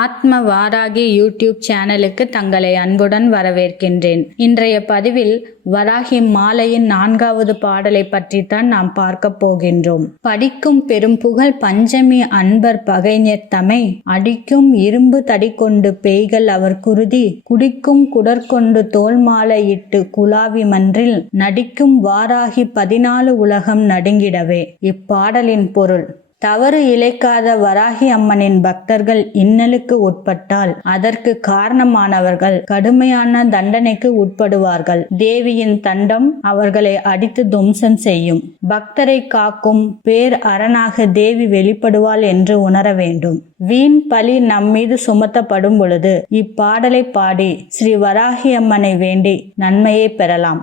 ஆத்ம வாராகி யூடியூப் சேனலுக்கு தங்களை அன்புடன் வரவேற்கின்றேன். இன்றைய பதிவில் வராகி மாலையின் நான்காவது பாடலை பற்றித்தான் நாம் பார்க்க போகின்றோம். படிக்கும் பெரும் புகழ் பஞ்சமி அன்பர் பகைஞர் தமை அடிக்கும் இரும்பு தடி கொண்டு பேய்கள் அவர் குருதி குடிக்கும் குடற்கொண்டு தோல் மாலை இட்டு குலாவி மன்றில் நடிக்கும் வாராகி பதினாலு உலகம் நடுங்கிடவே. இப்பாடலின் பொருள் தவறு இழைக்காத வராகி அம்மனின் பக்தர்கள் இன்னலுக்கு உட்பட்டால் அதற்கு காரணமானவர்கள் கடுமையான தண்டனைக்கு உட்படுவார்கள். தேவியின் தண்டம் அவர்களை அடித்து தும்சம் செய்யும். பக்தரை காக்கும் பேர் அரணாக தேவி வெளிப்படுவாள் என்று உணர வேண்டும். வீண் பழி நம்மீது சுமத்தப்படும் பொழுது இப்பாடலை பாடி ஸ்ரீ வராகி அம்மனை வேண்டி நன்மையை பெறலாம்.